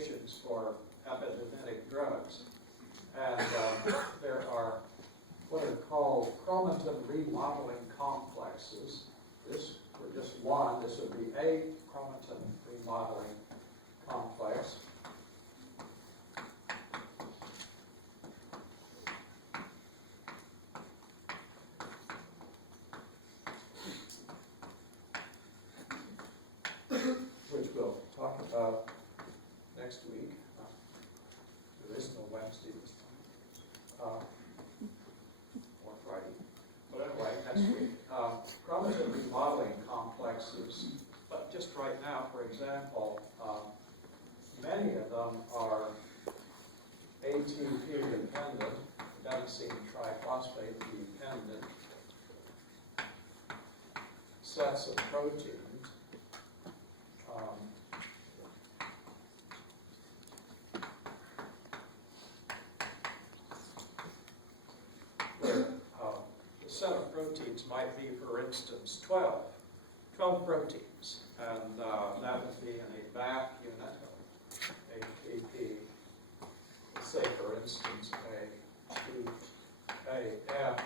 applications for epigenetic drugs. And there are what are called chromatin remodeling complexes. This, for just one, this would be a chromatin remodeling complex. Which we'll talk about next week. There is no Wednesday this time. Or Friday. But anyway, next week. Chromatin remodeling complexes, but just right now, for example, many of them are ATP dependent, adenosine triphosphate dependent sets of proteins. The set of proteins might be, for instance, 12 proteins, and that would be in a back unit of ATP. Say, for instance, a F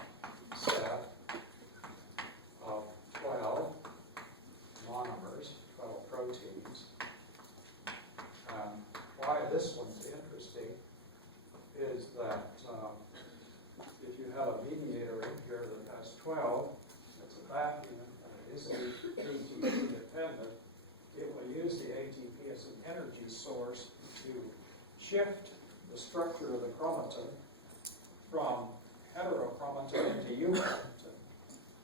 set of 12 monomers, 12 proteins. Why this one's interesting is that if you have a mediator in here that has 12, it's a back unit, and it is ATP dependent, it will use the ATP as an energy source to shift the structure of the chromatin from heterochromatin into euchromatin.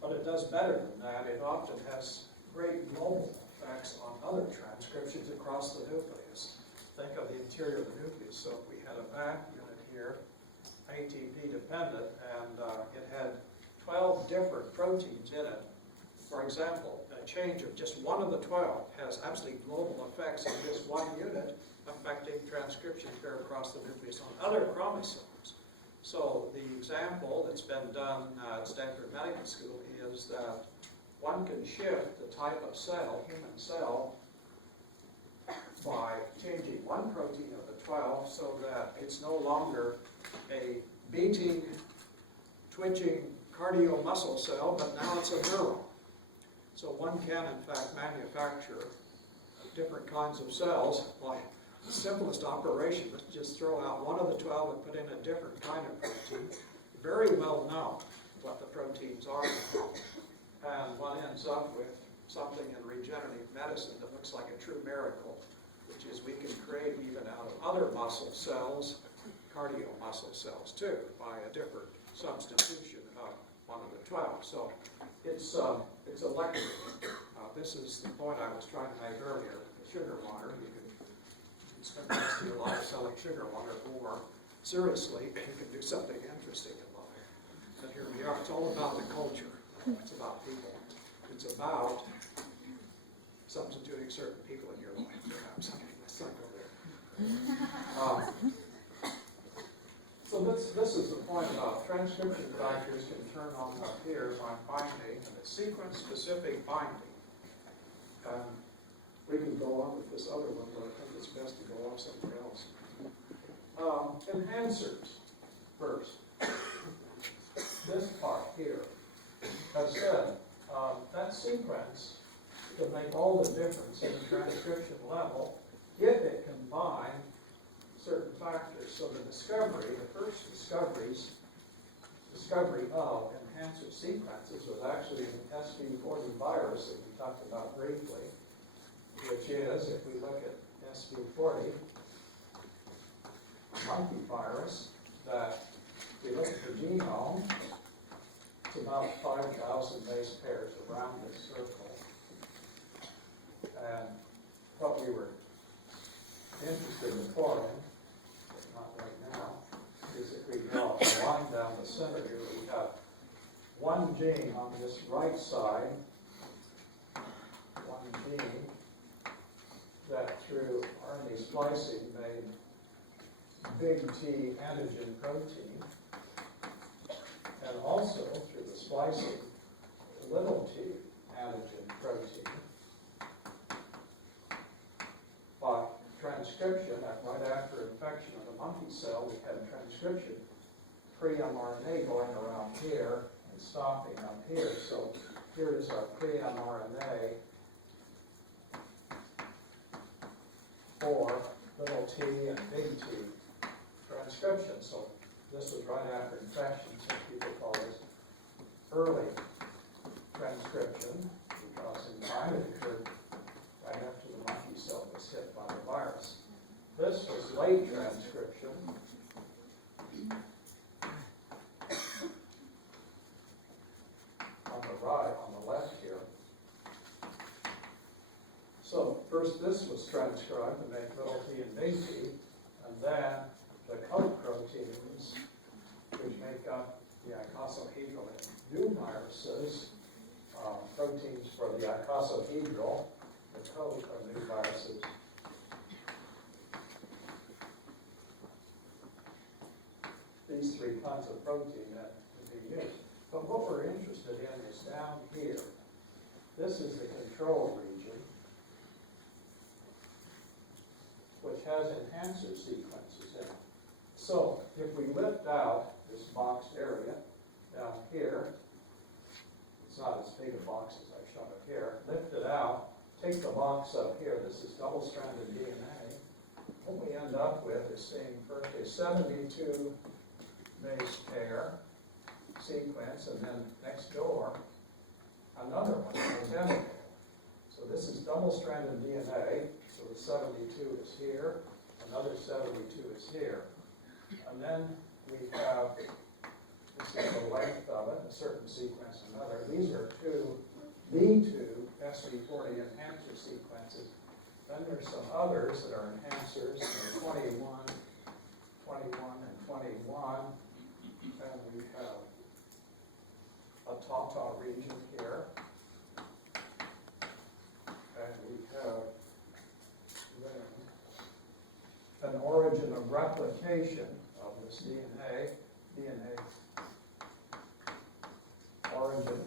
But it does better than that. It often has great global effects on other transcriptions across the nucleus. Think of the interior of the nucleus. So if we had a back unit here, ATP dependent, and it had 12 different proteins in it. For example, a change of just one of the 12 has absolutely global effects on this one unit, affecting transcription clear across the nucleus on other chromosomes. So the example that's been done at Stanford Medical School is that one can shift the type of cell, human cell, by changing one protein of the 12 so that it's no longer a beating, twitching cardio-muscle cell, but now it's a neuron. So one can, in fact, manufacture different kinds of cells by the simplest operation. Let's just throw out one of the 12 and put in a different kind of protein. Very well known what the proteins are now. And one ends up with something in regenerative medicine that looks like a true miracle, which is we can create even out of other muscle cells, cardio muscle cells too, by a different substitution of one of the 12. So it's electric. This is the point I was trying to make earlier. The sugar water, you can spend the rest of your life selling sugar water, or seriously, you can do something interesting in life. But here we are. It's all about the culture. It's about people. It's about substituting certain people in your life, perhaps. Let's not go there. So this is the point about transcription factors can turn on up here by binding, and it's sequence-specific binding. We can go on with this other one, but I think it's best to go off somewhere else. Enhancers, first. This part here. As said, that sequence can make all the difference in the transcription level if it can bind certain factors. So the discovery, the first discovery of enhancer sequences was actually an SV40 virus that we talked about briefly, which is, if we look at SV40, a monkey virus, that if we look at the genome, it's about 5,000 base pairs around this circle. And what we were interested in pouring, but not right now, is if we draw a line down the center here, we have one gene on this right side, one gene that through RNA splicing made big T antigen protein, and also through the splicing little t antigen protein by transcription. transcription, and right after infection of the monkey cell, we had transcription, pre-mRNA going around here and stopping up here. So here is our pre-mRNA for little t and big T transcription. So this was right after infection, so people call this early transcription, because in time it occurred right after the monkey cell was hit by the virus. This was late transcription. On the right, on the left here. So first this was transcribed to make little t and big T, and then the coat proteins, which make up the icosahedral in new viruses, proteins for the icosahedral, the coat of new viruses. These three kinds of protein that can be used. But what we're interested in is down here. This is the control region, which has enhancer sequences in it. So if we lift out this boxed area down here, it's not as big a box as I've shown it here, lift it out, take the box up here, this is double-stranded DNA. What we end up with is seeing first a 72 base pair sequence, and then next door, another one identical. So this is double-stranded DNA, so the 72 is here, another 72 is here. And then we have, this is the length of it, a certain sequence, another. These are the two SV40 enhancer sequences. Then there's some others that are enhancers, so 21, 21, and 21. And we have a Tata region here. And we have then an origin of replication of this DNA origin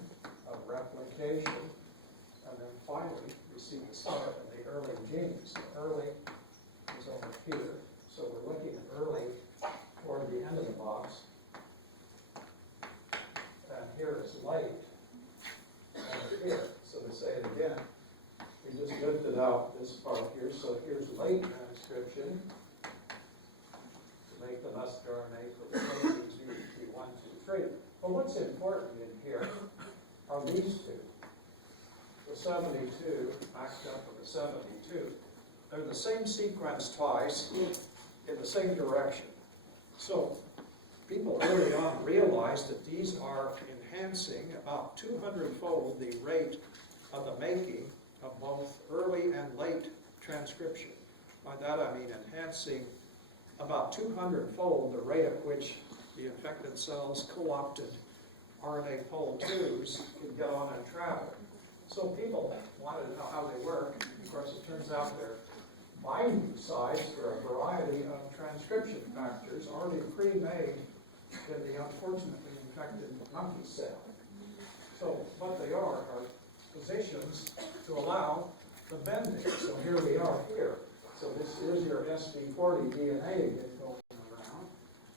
of replication, and then finally we see the start of the early genes. The early is over here, so we're looking at early toward the end of the box, and here is late over here. So to say it again, we just lifted out this part here, so here's late transcription to make the messenger RNA for the proteins UDP1, 2, 3. But what's important in here are these two. The 72 backed up with the 72. They're the same sequence twice in the same direction. So people early on realized that these are enhancing about 200-fold the rate of the making of both early and late transcription. By that I mean enhancing about 200-fold the rate at which the infected cells co-opted RNA pol IIs can get on and travel. So people wanted to know how they work. Of course, it turns out they're binding sites for a variety of transcription factors already pre-made in the unfortunately infected monkey cell. So what they are positions to allow the bending. So here we are here. So this is your SV40 DNA again going around.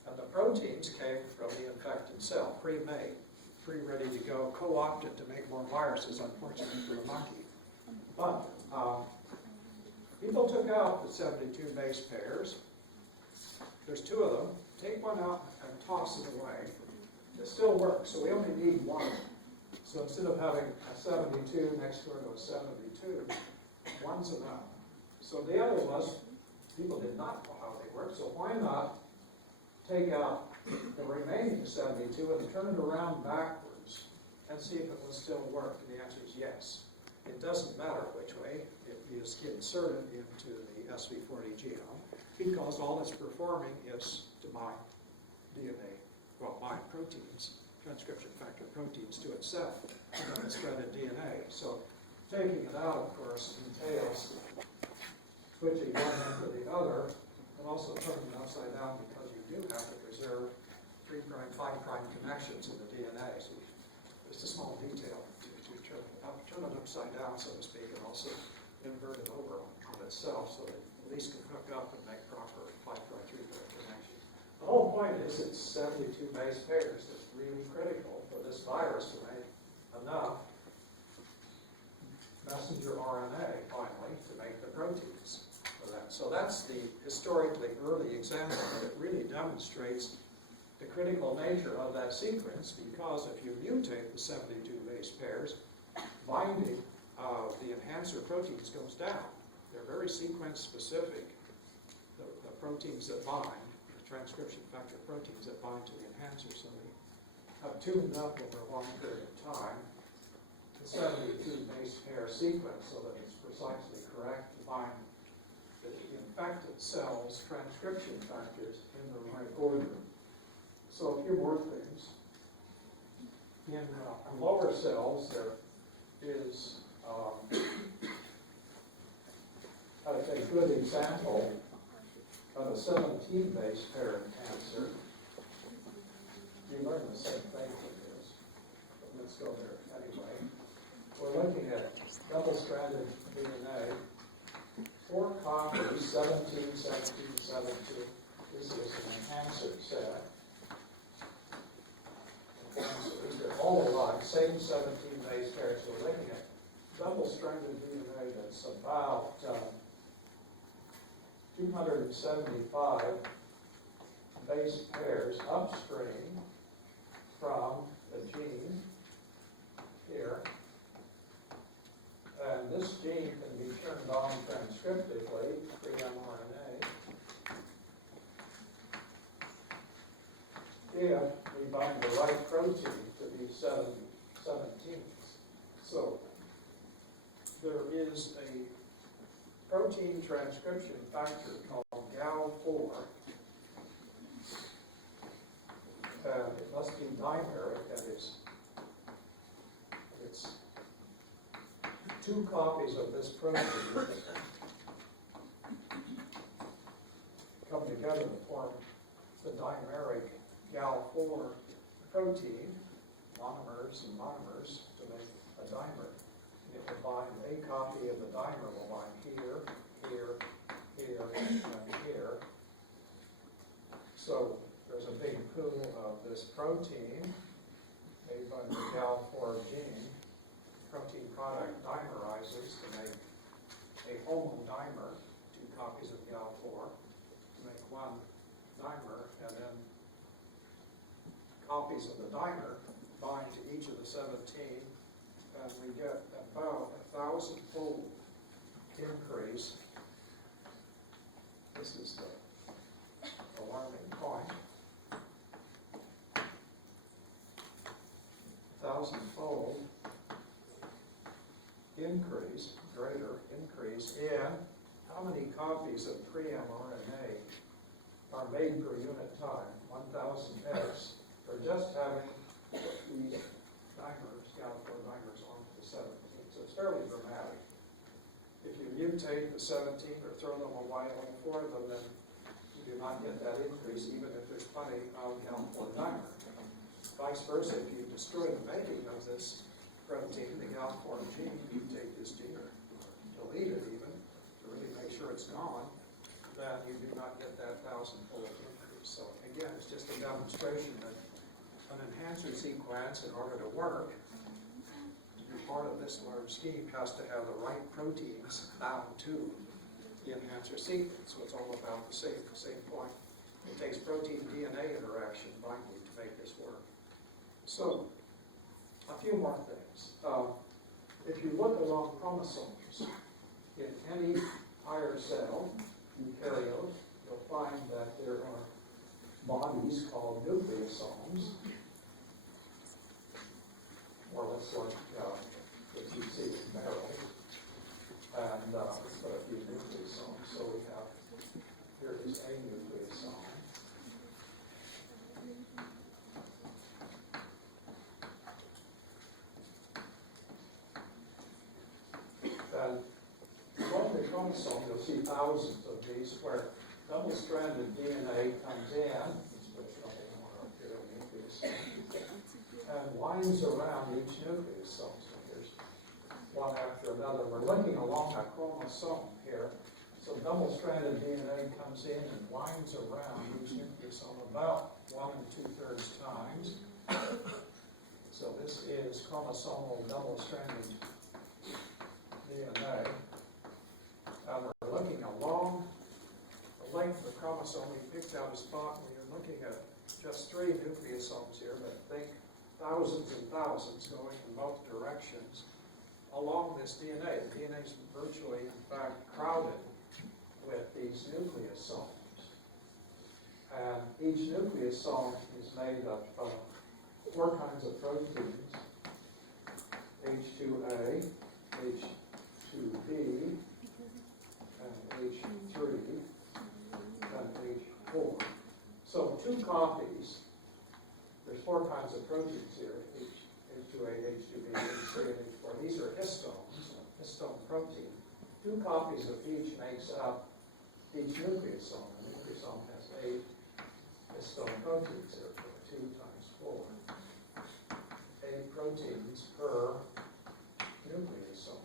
And the proteins came from the infected cell, pre-made, pre-ready to go, co-opted to make more viruses, unfortunately for the monkey. But people took out the 72 base pairs. There's two of them. Take one out and toss it away. It still works, so we only need one. So instead of having a 72 next door to a 72, one's enough. So the other was, people did not know how they work, so why not take out the remaining 72 and turn it around backwards and see if it will still work? And the answer is yes. It doesn't matter which way. It is inserted into the SV40 genome because all it's performing is to bind DNA, well, bind proteins, transcription factor proteins to itself, stranded DNA. So taking it out, of course, entails switching one end to the other, and also turning it upside down because you do have to preserve 3', 5' connections in the DNA. So it's a small detail to turn it upside down, so to speak, and also invert it over on itself so that at least can hook up point is it's 72 base pairs that's really critical for this virus to make enough messenger RNA, finally, to make the proteins for that. So that's the historically early example, but it really demonstrates the critical nature of that sequence, because if you mutate the 72 base pairs, binding of the enhancer proteins goes down. They're very sequence specific, the proteins that bind, the transcription factor proteins that bind to the enhancer, so they have tuned up over a long period of time the 72 base pair sequence so that it's precisely correct to bind the infected cells' transcription factors in the right order. So a few more things. In lower cells, there is a good example of a 17 base pair enhancer. You learn the same thing from this, but let's go there anyway. We're looking at double-stranded DNA, 4 copies, 17, 17, 17. This is an enhancer set. These are all alike, same 17 base pairs. So we're looking at double-stranded DNA that's about 275 base pairs upstream from the gene here. And this gene can be turned on transcriptively, free mRNA, if we bind the right protein to these 17s. So there is a protein transcription factor called GAL4, and it must be dimeric, that is, it's 2 copies of this protein come together to form the dimeric GAL4 protein, monomers and monomers, to make a dimer. And it will bind a copy of the dimer will bind here, here, here, and here. So there's a big pool of this protein made by the GAL4 gene. Protein product dimerizes to make a homodimer, 2 copies of GAL4, to make 1 dimer, and then copies of the dimer bind to each of the 17, and we get about 1,000-fold increase. This is the alarming point. 1,000-fold increase, greater increase in how many copies of pre-mRNA are made per unit time, 1,000x, for just having these dimers, GAL4 dimers, onto the 17. So it's fairly dramatic. If you mutate the 17 or throw them away, all 4 of them, then you do not get that increase, even if there's plenty of GAL4 dimer. Vice versa, if you destroy the making of this protein, the GAL4 gene, mutate this gene or delete it even, to really make sure it's gone, then you do not get that 1,000-fold increase. So again, it's just a demonstration that an enhancer sequence, in order to work, to be part of this large scheme, has to have the right proteins bound to the enhancer sequence. So it's all about the same point. It takes protein-DNA interaction binding to make this work. So, a few more things. If you look along chromosomes, in any higher cell, eukaryote, you'll find that there are bodies called nucleosomes, more or less like what you see in barrels. And let's put a few nucleosomes. So we have, here is a nucleosome. And along the chromosome, you'll see thousands of these where double-stranded DNA comes in, and winds around each nucleosome. So here's one after another. We're looking along a chromosome here. So double-stranded DNA comes in and winds around each nucleosome about 1 2/3 times. So this is chromosomal double-stranded DNA. And we're looking along the length of the chromosome. We picked out a spot where you're looking at just 3 nucleosomes here, but think thousands and thousands going in both directions along this DNA. The DNA is virtually, in fact, crowded with these nucleosomes. And each nucleosome is made of 4 kinds of proteins: H2A, H2B, and H3, and H4. So 2 copies. There's 4 kinds of proteins here: H2A, H2B, H3, and H4. These are histones, histone protein. 2 copies of each makes up each nucleosome. The nucleosome has 8 histone proteins here, so 2 times 4. 8 proteins per nucleosome.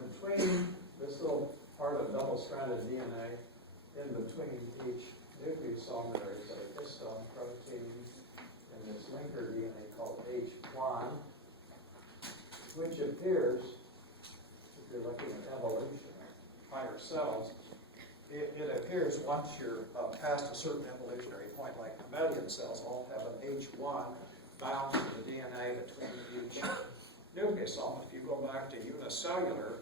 Between this little part of double-stranded DNA, in between each nucleosome, there is a histone protein in this linker DNA called H1, which appears, if you're looking at evolution, higher cells, it appears once you're past a certain evolutionary point, like mammalian cells all have an H1 bound to the DNA between each nucleosome. If you go back to unicellular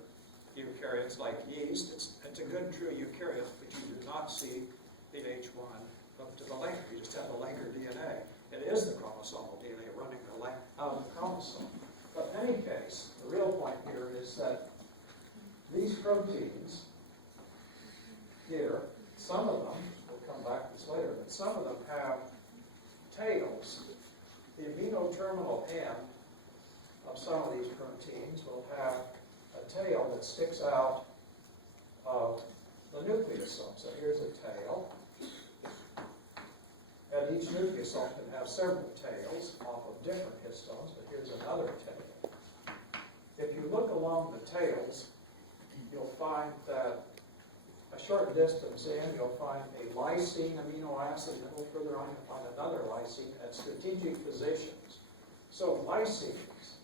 eukaryotes like yeast, it's a good true eukaryote, but you do not see the H1 up to the linker. You just have the linker DNA. It is the chromosomal DNA running the length of the chromosome. But in any case, the real point here is that these proteins here, some of them, we'll come back to this later, but some of them have tails. The amino terminal end of some of these proteins will have a tail that sticks out of the nucleosome. So here's a tail. And each nucleosome can have several tails off of different histones, but here's another tail. If you look along the tails, you'll find that a short distance in, you'll find a lysine amino acid, and a little further on, you'll find another lysine at strategic positions. So lysines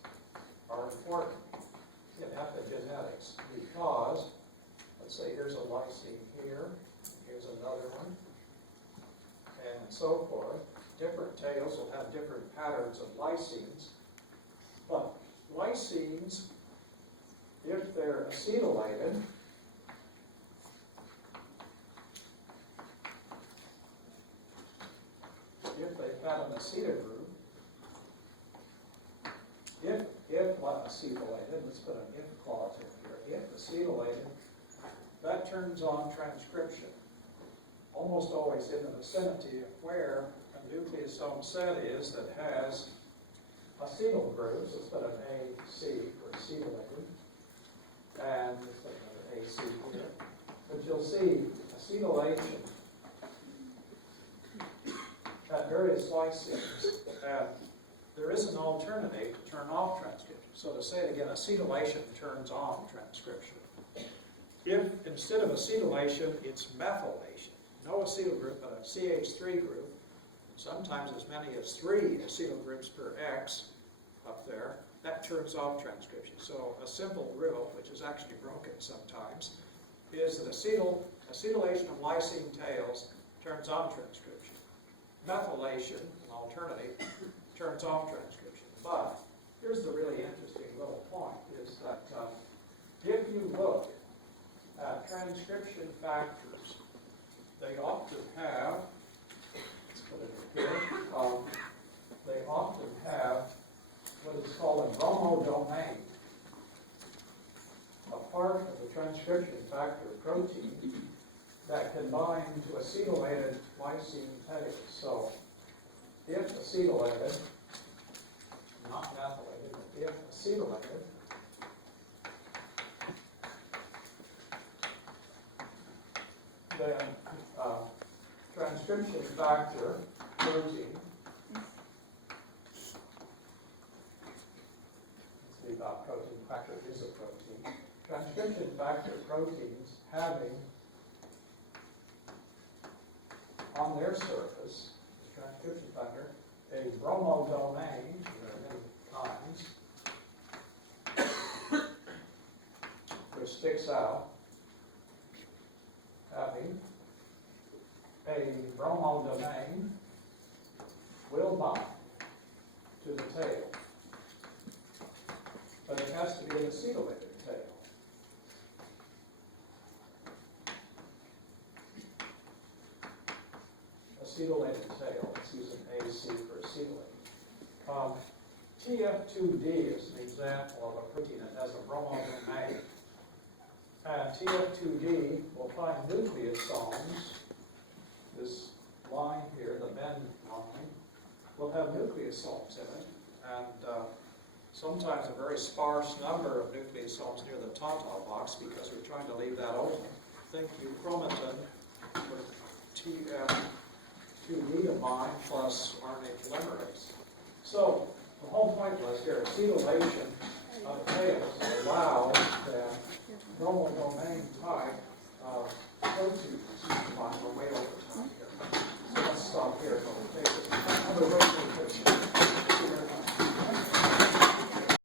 are important in epigenetics because, let's say here's a lysine here, here's another one, and so forth. Different tails will have different patterns of lysines, but lysines, if they're acetylated, if they have an acetyl group, if acetylated, let's put an if clause in here, if acetylated, that turns on transcription. Almost always in the vicinity of where a nucleosome set is that has acetyl groups. Let's put an AC for acetylated, and let's put another AC here. But you'll see acetylation at various lysines, and there is an alternative to turn off transcription. So to say it again, acetylation turns on transcription. If instead of acetylation, it's methylation, no acetyl group, but a CH3 group, sometimes as many as 3 acetyl groups per X up there, that turns off transcription. So a simple rule, which is actually broken sometimes, is that acetylation of lysine tails turns on transcription. Methylation, an alternative, turns off transcription. But here's the really interesting little point, is that if you look at transcription factors, they often have, let's put it here, they often have what is called a bromodomain, a part of the transcription factor protein that can bind to acetylated lysine tails. So if acetylated, not methylated, but if acetylated, then transcription factor protein factor is a protein. Transcription factor proteins having on their surface, the transcription factor, a bromodomain, there are many kinds, which sticks out, having a bromodomain will bind to the tail. But it has to be an acetylated tail. Acetylated tail. Let's use an AC for acetylate. TF2D is an example of a protein that has a bromodomain. And TF2D will find nucleosomes. This line here, the bend line, will have nucleosomes in it. And sometimes a very sparse number of nucleosomes near the tautol box because we're trying to leave that open. Think euchromatin with TF2D amine plus RNA polymerase. So the whole point was here, acetylation of tails allows the bromodomain type of proteins to bind when we